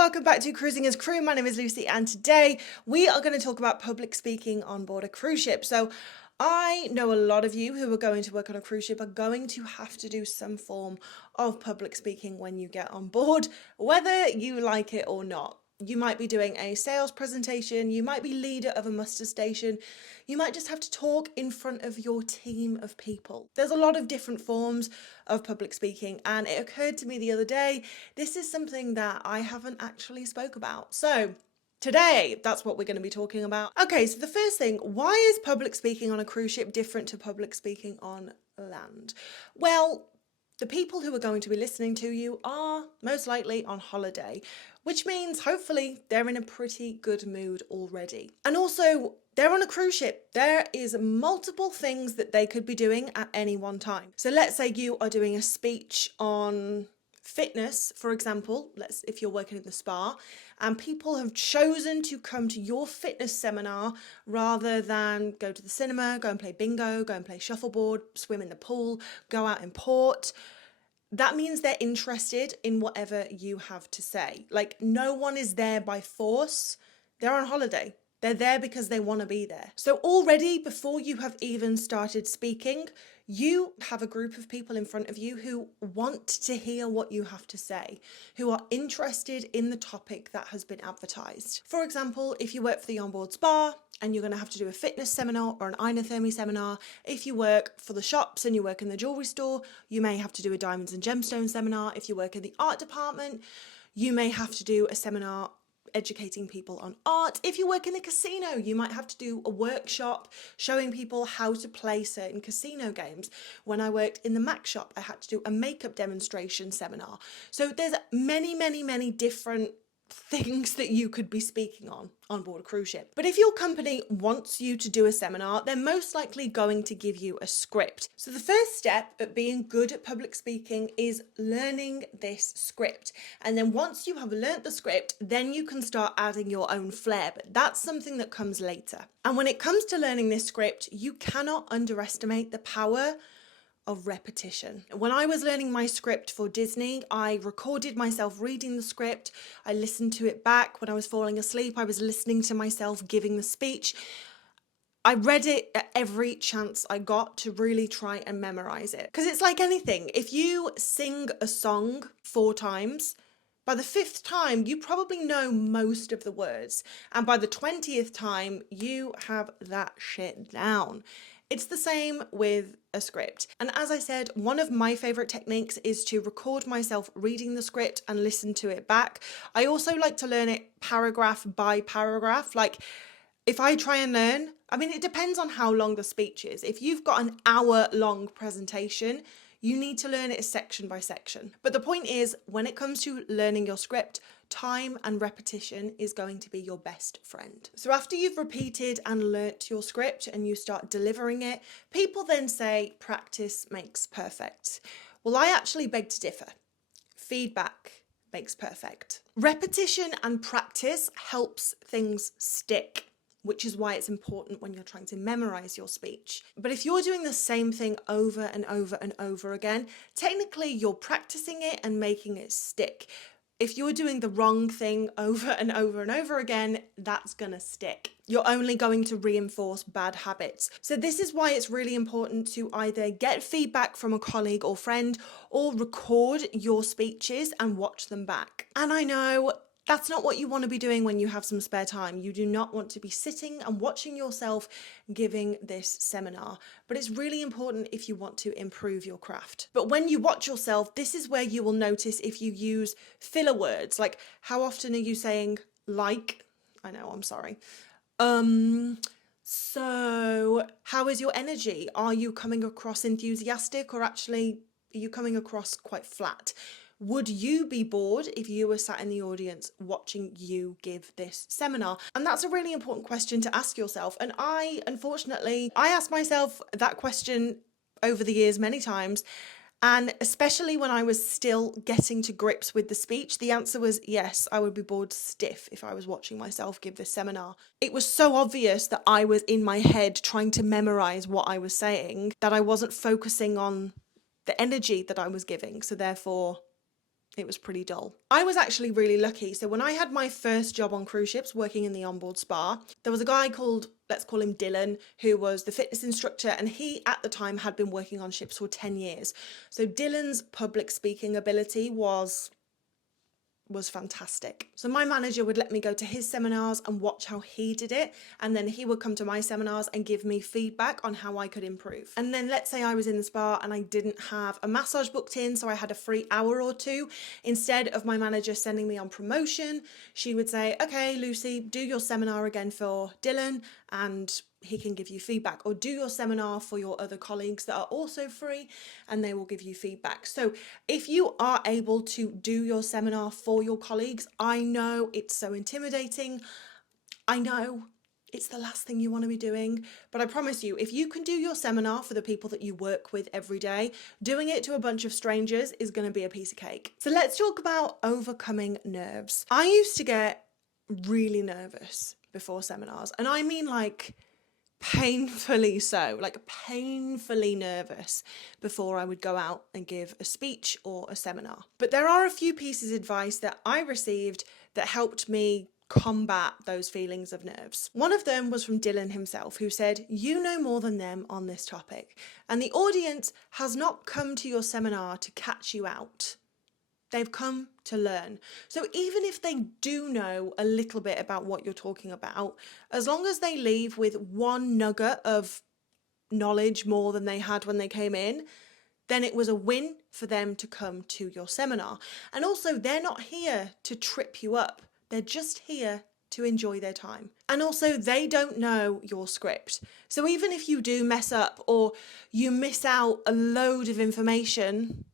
welcome back to Cruising as Crew. My name is Lucy and today we are going to talk about public speaking on board a cruise ship. So I know a lot of you who are going to work on a cruise ship are going to have to do some form of public speaking when you get on board, whether you like it or not. You might be doing a sales presentation, you might be leader of a muster station, you might just have to talk in front of your team of people. There's a lot of different forms of public speaking, and it occurred to me the other day, this is something that I haven't actually spoke about. So today, that's what we're going to be talking about. Okay, so the first thing, why is public speaking on a cruise ship different to public speaking on land? Well, the people who are going to be listening to you are most likely on holiday, which means hopefully they're in a pretty good mood already. And also, they're on a cruise ship. There is multiple things that they could be doing at any one time. So let's say you are doing a speech on fitness, for example, if you're working in the spa, and people have chosen to come to your fitness seminar rather than go to the cinema, go and play bingo, go and play shuffleboard, swim in the pool, go out in port. That means they're interested in whatever you have to say. Like, no one is there by force. They're on holiday. They're there because they want to be there. So already, before you have even started speaking, you have a group of people in front of you who want to hear what you have to say, who are interested in the topic that has been advertised. For example, if you work for the Onboard spa and you're going to have to do a fitness seminar or an inothermy seminar, if you work for the shops and you work in the jewelry store, you may have to do a diamonds and gemstones seminar. If you work in the art department, you may have to do a seminar educating people on art. If you work in the casino, you might have to do a workshop showing people how to play certain casino games. When I worked in the Mac shop, I had to do a makeup demonstration seminar. So there's many different things that you could be speaking on board a cruise ship. But if your company wants you to do a seminar, they're most likely going to give you a script. So the first step at being good at public speaking is learning this script. And then once you have learnt the script, then you can start adding your own flair, but that's something that comes later. And when it comes to learning this script, you cannot underestimate the power of repetition. When I was learning my script for Disney, I recorded myself reading the script. I listened to it back. When I was falling asleep, I was listening to myself giving the speech. I read it at every chance I got to really try and memorize it. Because it's like anything. If you sing a song 4 times, by the 5th time, you probably know most of the words. And by the 20th time, you have that shit down. It's the same with a script. And as I said, one of my favorite techniques is to record myself reading the script and listen to it back. I also like to learn it paragraph by paragraph. Like, if I try and learn, it depends on how long the speech is. If you've got an hour-long presentation, you need to learn it section by section. But the point is, when it comes to learning your script, time and repetition is going to be your best friend. So after you've repeated and learnt your script and you start delivering it, people then say, practice makes perfect. Well, I actually beg to differ. Feedback makes perfect. Repetition and practice helps things stick, which is why it's important when you're trying to memorize your speech. But if you're doing the same thing over and over and over again, technically you're practicing it and making it stick. If you're doing the wrong thing over and over and over again, that's gonna stick. You're only going to reinforce bad habits. So this is why it's really important to either get feedback from a colleague or friend or record your speeches and watch them back. And I know that's not what you want to be doing when you have some spare time. You do not want to be sitting and watching yourself giving this seminar. But it's really important if you want to improve your craft. But when you watch yourself, this is where you will notice if you use filler words. Like, how often are you saying like? I know, I'm sorry. So how is your energy? Are you coming across enthusiastic or actually are you coming across quite flat? Would you be bored if you were sat in the audience watching you give this seminar? And that's a really important question to ask yourself. And I asked myself that question over the years many times. And especially when I was still getting to grips with the speech, the answer was yes, I would be bored stiff if I was watching myself give this seminar. It was so obvious that I was in my head trying to memorize what I was saying that I wasn't focusing on the energy that I was giving. So therefore, it was pretty dull. I was actually really lucky. So when I had my first job on cruise ships working in the onboard spa, there was a guy called, let's call him Dylan, who was the fitness instructor, and he at the time had been working on ships for 10 years. So Dylan's public speaking ability was fantastic. So my manager would let me go to his seminars and watch how he did it, and then he would come to my seminars and give me feedback on how I could improve. And then let's say I was in the spa and I didn't have a massage booked in, so I had a free hour or two. Instead of my manager sending me on promotion, she would say, okay, Lucy, do your seminar again for Dylan and he can give you feedback, or do your seminar for your other colleagues that are also free and they will give you feedback. So if you are able to do your seminar for your colleagues, I know it's so intimidating. I know it's the last thing you want to be doing, but I promise you, if you can do your seminar for the people that you work with every day, doing it to a bunch of strangers is going to be a piece of cake. So let's talk about overcoming nerves. I used to get really nervous before seminars, and I mean like painfully so, like painfully nervous before I would go out and give a speech or a seminar. But there are a few pieces of advice that I received that helped me combat those feelings of nerves. One of them was from Dylan himself, who said, you know more than them on this topic, and the audience has not come to your seminar to catch you out. They've come to learn. So even if they do know a little bit about what you're talking about, as long as they leave with one nugget of knowledge more than they had when they came in, then it was a win for them to come to your seminar. And also, they're not here to trip you up. They're just here to enjoy their time. And also, they don't know your script. So even if you do mess up or you miss out a load of information,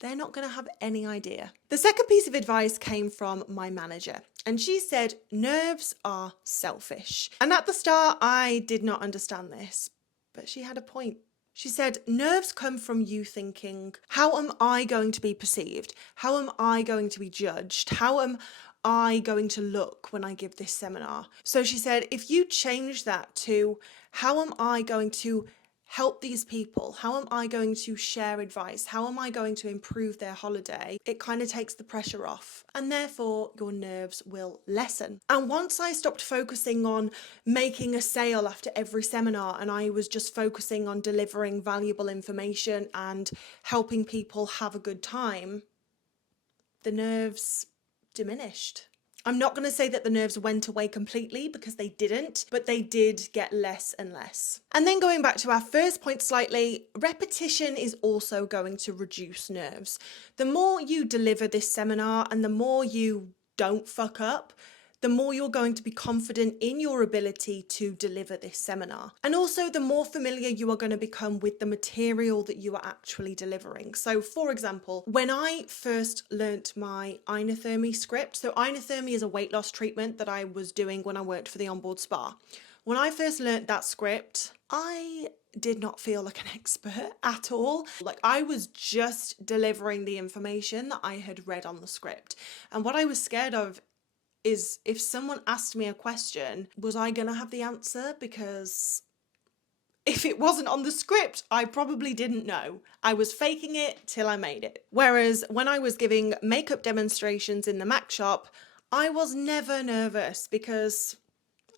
they're not going to have any idea. The second piece of advice came from my manager, and she said, nerves are selfish. And at the start, I did not understand this, but she had a point. She said, nerves come from you thinking, how am I going to be perceived? How am I going to be judged? How am I going to look when I give this seminar? So she said, if you change that to, how am I going to help these people? How am I going to share advice? How am I going to improve their holiday? It kind of takes the pressure off, and therefore your nerves will lessen. And once I stopped focusing on making a sale after every seminar, and I was just focusing on delivering valuable information and helping people have a good time, the nerves diminished. I'm not going to say that the nerves went away completely, because they didn't, but they did get less and less. And then going back to our first point slightly, repetition is also going to reduce nerves. The more you deliver this seminar and the more you don't fuck up, the more you're going to be confident in your ability to deliver this seminar. And also, the more familiar you are going to become with the material that you are actually delivering. So for example, when I first learnt my inothermy script, so inothermy is a weight loss treatment that I was doing when I worked for the Onboard Spa. When I first learnt that script, I did not feel like an expert at all. Like, I was just delivering the information that I had read on the script. And what I was scared of is, if someone asked me a question, was I going to have the answer? Because if it wasn't on the script, I probably didn't know. I was faking it till I made it. Whereas when I was giving makeup demonstrations in the Mac shop, I was never nervous, because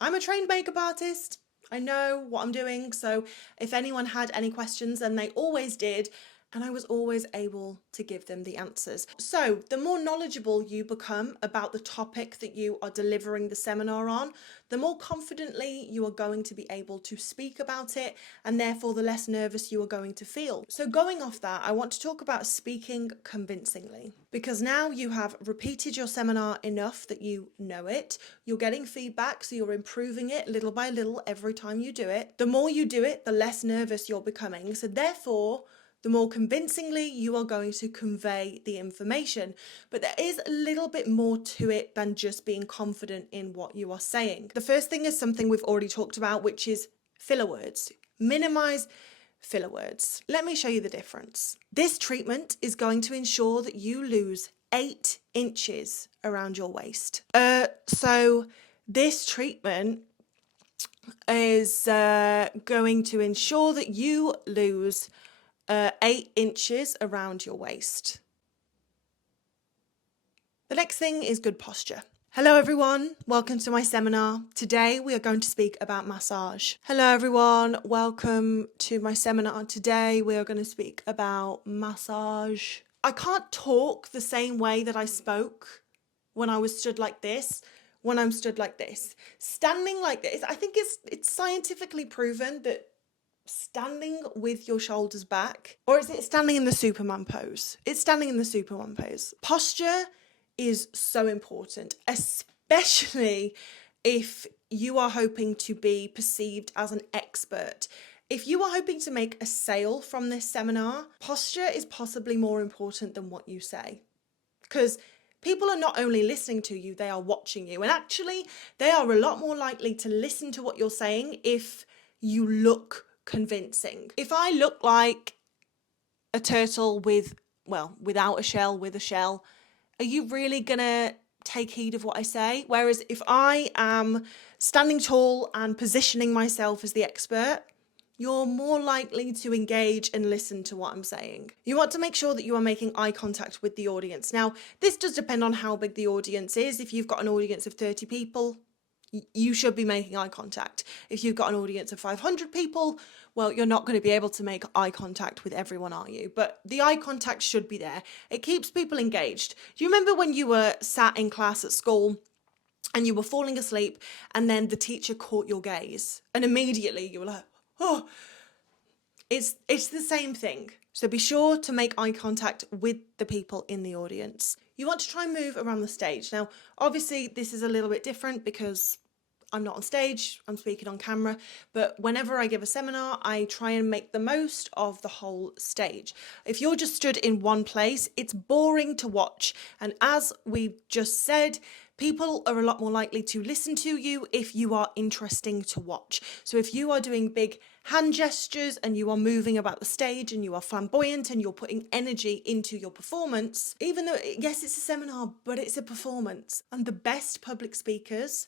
I'm a trained makeup artist. I know what I'm doing. So if anyone had any questions, then they always did, and I was always able to give them the answers. So the more knowledgeable you become about the topic that you are delivering the seminar on, the more confidently you are going to be able to speak about it, and therefore the less nervous you are going to feel. So going off that, I want to talk about speaking convincingly, because now you have repeated your seminar enough that you know it. You're getting feedback, so you're improving it little by little every time you do it. The more you do it, the less nervous you're becoming. So therefore, the more convincingly you are going to convey the information. But there is a little bit more to it than just being confident in what you are saying. The first thing is something we've already talked about, which is filler words. Minimize filler words. Let me show you the difference. This treatment is going to ensure that you lose 8 inches around your waist. So this treatment is going to ensure that you lose 8 inches around your waist. The next thing is good posture. Hello everyone, welcome to my seminar. Today we are going to speak about massage. Hello everyone, welcome to my seminar. Today we are going to speak about massage. I can't talk the same way that I spoke when I was stood like this, when I'm stood like this. Standing like this, I think it's scientifically proven that standing with your shoulders back, or is it standing in the Superman pose? It's standing in the Superman pose. Posture is so important, especially if you are hoping to be perceived as an expert. If you are hoping to make a sale from this seminar, posture is possibly more important than what you say. Because people are not only listening to you, they are watching you. And actually, they are a lot more likely to listen to what you're saying if you look convincing. If I look like a turtle without a shell, with a shell, are you really gonna take heed of what I say? Whereas if I am standing tall and positioning myself as the expert, you're more likely to engage and listen to what I'm saying. You want to make sure that you are making eye contact with the audience. Now, this does depend on how big the audience is. If you've got an audience of 30 people, you should be making eye contact. If you've got an audience of 500 people, well, you're not going to be able to make eye contact with everyone, are you? But the eye contact should be there. It keeps people engaged. Do you remember when you were sat in class at school and you were falling asleep and then the teacher caught your gaze and immediately you were like, oh, it's the same thing. So be sure to make eye contact with the people in the audience. You want to try and move around the stage. Now, obviously, this is a little bit different because I'm not on stage, I'm speaking on camera, but whenever I give a seminar, I try and make the most of the whole stage. If you're just stood in one place, it's boring to watch. And as we've just said, people are a lot more likely to listen to you if you are interesting to watch. So if you are doing big hand gestures and you are moving about the stage and you are flamboyant and you're putting energy into your performance, even though, yes, it's a seminar, but it's a performance. And the best public speakers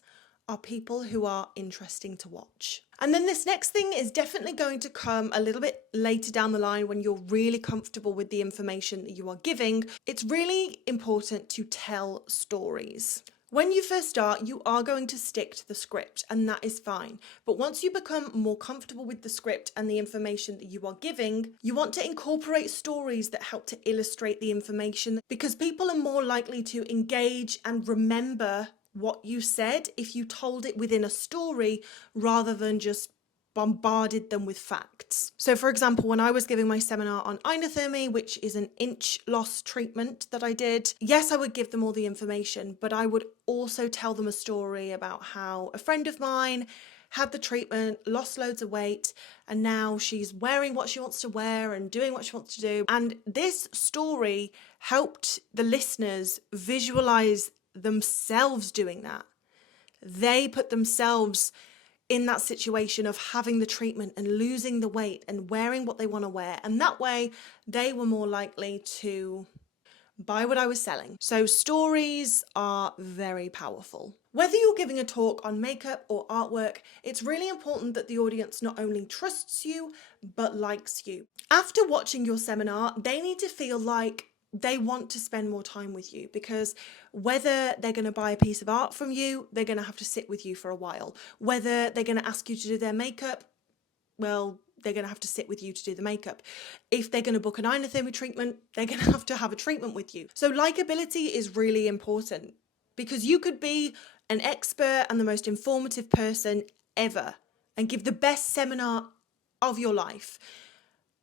are people who are interesting to watch. And then this next thing is definitely going to come a little bit later down the line when you're really comfortable with the information that you are giving. It's really important to tell stories. When you first start, you are going to stick to the script, and that is fine. But once you become more comfortable with the script and the information that you are giving, you want to incorporate stories that help to illustrate the information, because people are more likely to engage and remember what you said if you told it within a story rather than just bombarded them with facts. So for example, when I was giving my seminar on inothermy, which is an inch loss treatment that I did, yes, I would give them all the information, but I would also tell them a story about how a friend of mine had the treatment, lost loads of weight, and now she's wearing what she wants to wear and doing what she wants to do. And this story helped the listeners visualize themselves doing that. They put themselves in that situation of having the treatment and losing the weight and wearing what they want to wear. And that way they were more likely to buy what I was selling. So stories are very powerful. Whether you're giving a talk on makeup or artwork, it's really important that the audience not only trusts you, but likes you. After watching your seminar, they need to feel like they want to spend more time with you, because whether they're going to buy a piece of art from you, they're going to have to sit with you for a while. Whether they're going to ask you to do their makeup, well, they're going to have to sit with you to do the makeup. If they're going to book an inothermy treatment, they're going to have a treatment with you. So likability is really important, because you could be an expert and the most informative person ever and give the best seminar of your life.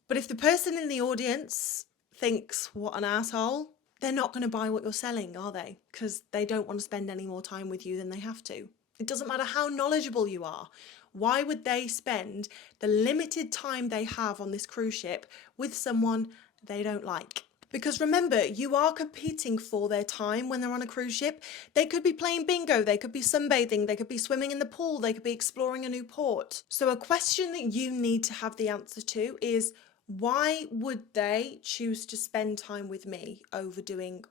But if the person in the audience thinks, what an asshole, they're not going to buy what you're selling, are they? Because they don't want to spend any more time with you than they have to. It doesn't matter how knowledgeable you are. Why would they spend the limited time they have on this cruise ship with someone they don't like? Because remember, you are competing for their time when they're on a cruise ship. They could be playing bingo, they could be sunbathing, they could be swimming in the pool, they could be exploring a new port. So a question that you need to have the answer to is, why would they choose to spend time with me over doing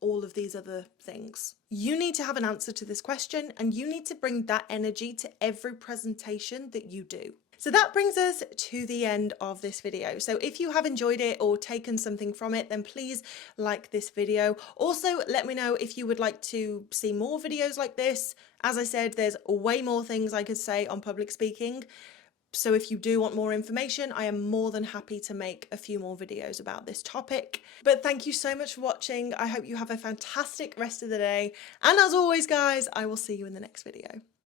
all of these other things? You need to have an answer to this question, and you need to bring that energy to every presentation that you do. So that brings us to the end of this video. So if you have enjoyed it or taken something from it, then please like this video. Also, let me know if you would like to see more videos like this. As I said, there's way more things I could say on public speaking. So if you do want more information, I am more than happy to make a few more videos about this topic. But thank you so much for watching. I hope you have a fantastic rest of the day. And as always, guys, I will see you in the next video.